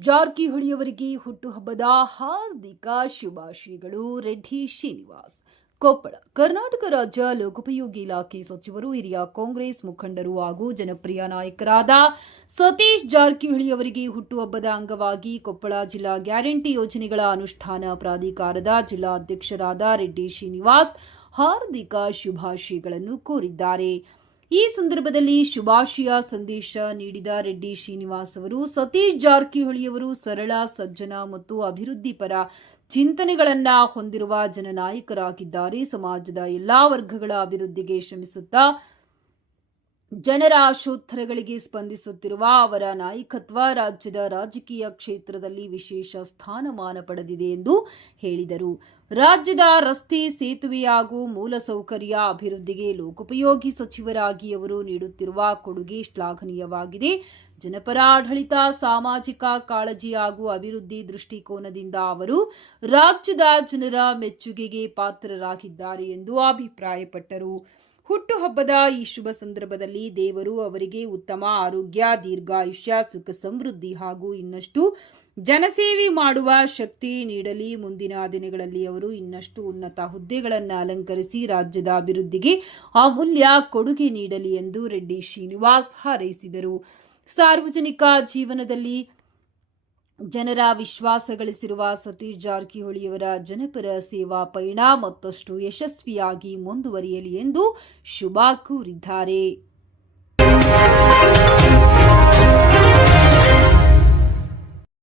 ಜಾರಕಿಹೊಳಿ ಅವರಿಗೆ ಹುಟ್ಟುಹಬ್ಬದ ಹಾರ್ದಿಕ ಶುಭಾಶಯಗಳು. ರೆಡ್ಡಿ ಶ್ರೀನಿವಾಸ್, ಕೊಪ್ಪಳ. ಕರ್ನಾಟಕ ರಾಜ್ಯ ಲೋಕೋಪಯೋಗಿ ಇಲಾಖೆ ಸಚಿವರು, ಹಿರಿಯ ಕಾಂಗ್ರೆಸ್ ಮುಖಂಡರು ಹಾಗೂ ಜನಪ್ರಿಯ ನಾಯಕರಾದ ಸತೀಶ್ ಜಾರಕಿಹೊಳಿ ಅವರಿಗೆ ಹುಟ್ಟುಹಬ್ಬದ ಅಂಗವಾಗಿ ಕೊಪ್ಪಳ ಜಿಲ್ಲಾ ಗ್ಯಾರಂಟಿ ಯೋಜನೆಗಳ ಅನುಷ್ಠಾನ ಪ್ರಾಧಿಕಾರದ ಜಿಲ್ಲಾಧ್ಯಕ್ಷರಾದ ರೆಡ್ಡಿ ಶ್ರೀನಿವಾಸ್ ಹಾರ್ದಿಕ ಶುಭಾಶಯಗಳನ್ನು ಕೋರಿದ್ದಾರೆ. ಈ ಸಂದರ್ಭದಲ್ಲಿ ಶುಭಾಶಯ ಸಂದೇಶ ನೀಡಿದ ರೆಡ್ಡಿ ಶ್ರೀನಿವಾಸ್ ಅವರು, ಸತೀಶ್ ಜಾರಕಿಹೊಳಿ ಅವರು ಸರಳ, ಸಜ್ಜನ ಮತ್ತು ಅಭಿವೃದ್ಧಿ ಪರ ಚಿಂತನೆಗಳನ್ನ ಹೊಂದಿರುವ ಜನನಾಯಕರಾಗಿದ್ದಾರೆ. ಸಮಾಜದ ಎಲ್ಲಾ ವರ್ಗಗಳ ಅಭಿವೃದ್ಧಿಗೆ ಶ್ರಮಿಸುತ್ತಾ ಜನರ ಆಶೋತ್ತರಗಳಿಗೆ ಸ್ಪಂದಿಸುತ್ತಿರುವ ಅವರ ನಾಯಕತ್ವ ರಾಜ್ಯದ ರಾಜಕೀಯ ಕ್ಷೇತ್ರದಲ್ಲಿ ವಿಶೇಷ ಸ್ಥಾನಮಾನ ಪಡೆದಿದೆ ಎಂದು ಹೇಳಿದರು. ರಾಜ್ಯದ ರಸ್ತೆ, ಸೇತುವೆ ಹಾಗೂ ಮೂಲಸೌಕರ್ಯ ಅಭಿವೃದ್ಧಿಗೆ ಲೋಕೋಪಯೋಗಿ ಸಚಿವರಾಗಿ ಅವರು ನೀಡುತ್ತಿರುವ ಕೊಡುಗೆ ಶ್ಲಾಘನೀಯವಾಗಿದೆ. ಜನಪರ ಆಡಳಿತ, ಸಾಮಾಜಿಕ ಕಾಳಜಿ ಹಾಗೂ ಅಭಿವೃದ್ಧಿ ದೃಷ್ಟಿಕೋನದಿಂದ ಅವರು ರಾಜ್ಯದ ಜನರ ಮೆಚ್ಚುಗೆಗೆ ಪಾತ್ರರಾಗಿದ್ದಾರೆ ಎಂದು ಅಭಿಪ್ರಾಯಪಟ್ಟರು. ಹುಟ್ಟುಹಬ್ಬದ ಈ ಶುಭ ಸಂದರ್ಭದಲ್ಲಿ ದೇವರು ಅವರಿಗೆ ಉತ್ತಮ ಆರೋಗ್ಯ, ದೀರ್ಘಾಯುಷ್ಯ, ಸುಖ ಸಮೃದ್ಧಿ ಹಾಗೂ ಇನ್ನಷ್ಟು ಜನಸೇವೆ ಮಾಡುವ ಶಕ್ತಿ ನೀಡಲಿ. ಮುಂದಿನ ದಿನಗಳಲ್ಲಿ ಅವರು ಇನ್ನಷ್ಟು ಉನ್ನತ ಹುದ್ದೆಗಳನ್ನು ಅಲಂಕರಿಸಿ ರಾಜ್ಯದ ಅಭಿವೃದ್ಧಿಗೆ ಅಮೂಲ್ಯ ಕೊಡುಗೆ ನೀಡಲಿ ಎಂದು ರೆಡ್ಡಿ ಶ್ರೀನಿವಾಸ್ ಹಾರೈಸಿದರು. ಸಾರ್ವಜನಿಕ ಜೀವನದಲ್ಲಿ ಜನರ ವಿಶ್ವಾಸ ಗಳಿಸಿರುವ ಸತೀಶ್ ಜಾರಕಿಹೊಳಿಯವರ ಜನಪರ ಸೇವಾ ಪಯಣ ಮತ್ತಷ್ಟು ಯಶಸ್ವಿಯಾಗಿ ಮುಂದುವರಿಯಲಿ ಎಂದು ಶುಭ ಕೋರಿದ್ದಾರೆ.